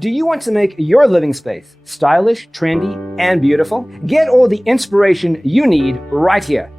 Do you want to make your living space stylish, trendy, and beautiful? Get all the inspiration you need right here.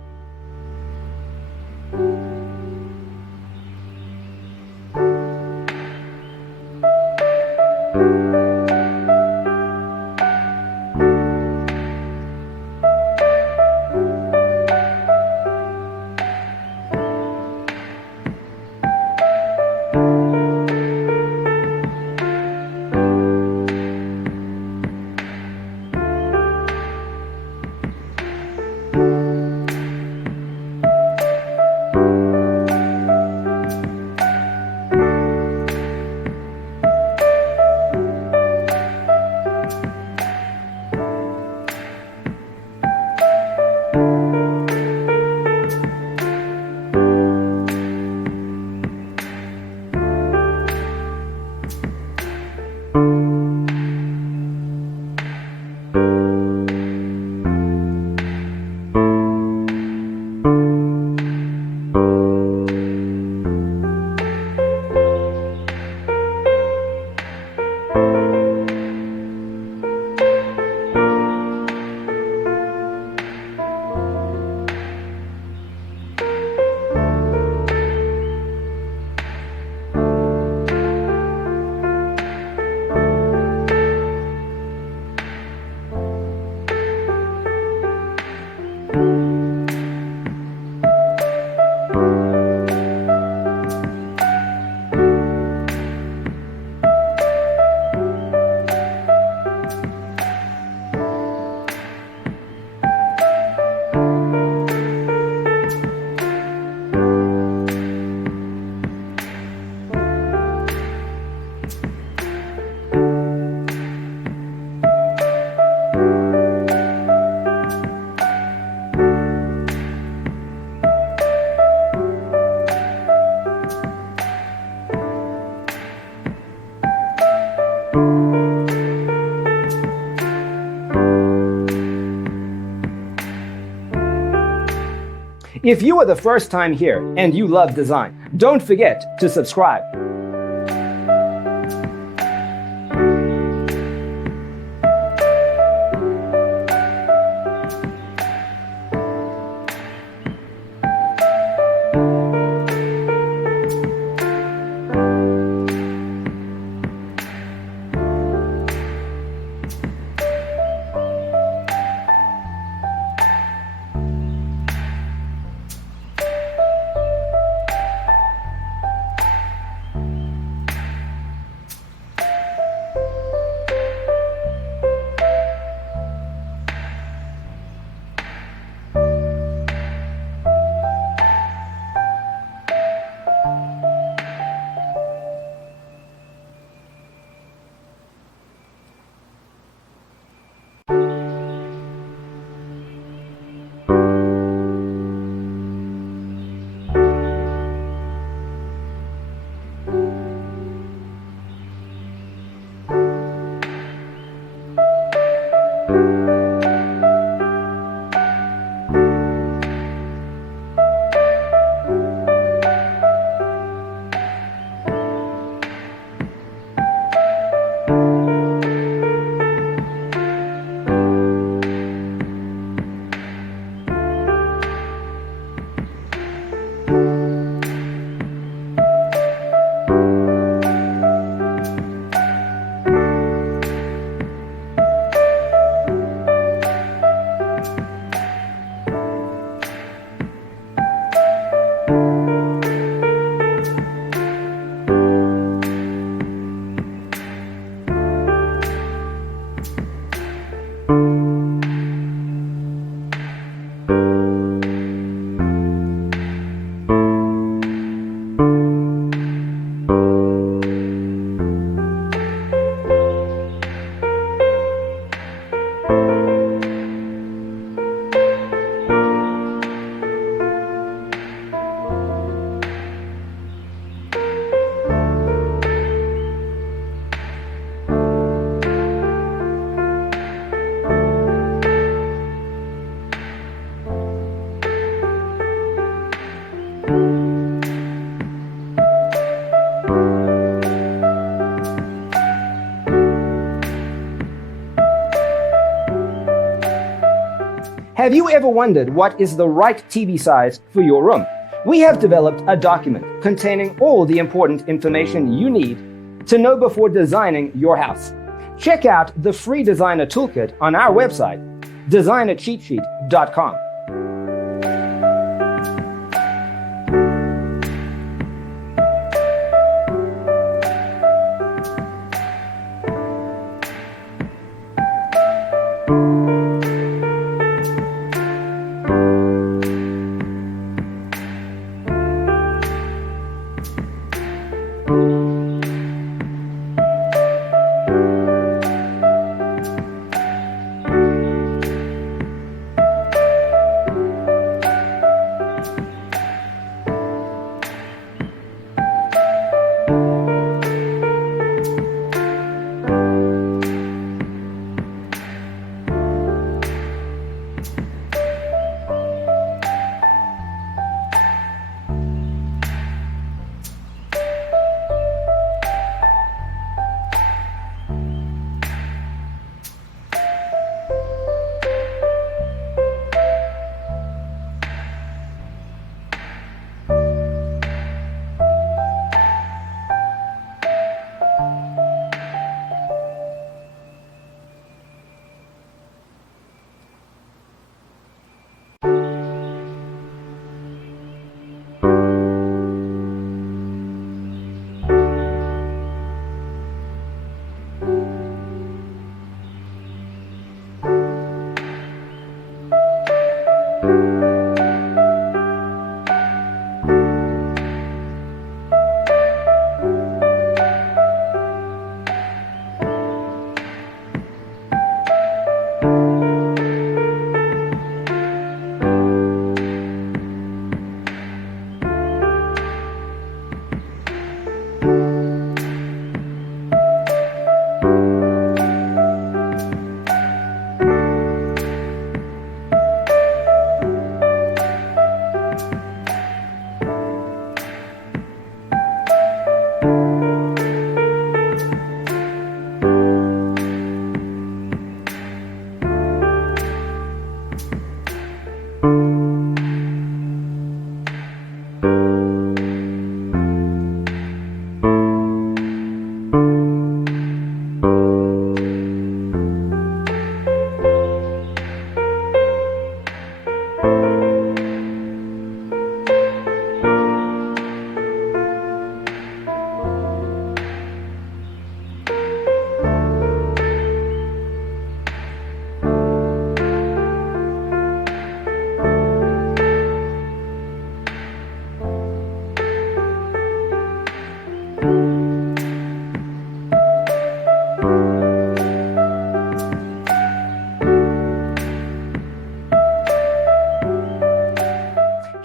If you are the first time here and you love design, don't forget to subscribe. Have you ever wondered what is the right TV size for your room? We have developed a document containing all the important information you need to know before designing your house. Check out the free designer toolkit on our website, designercheatsheet.com.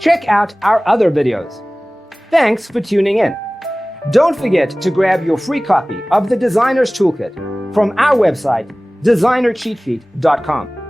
Check out our other videos. Thanks for tuning in. Don't forget to grab your free copy of the Designer's Toolkit from our website, designercheatsheet.com.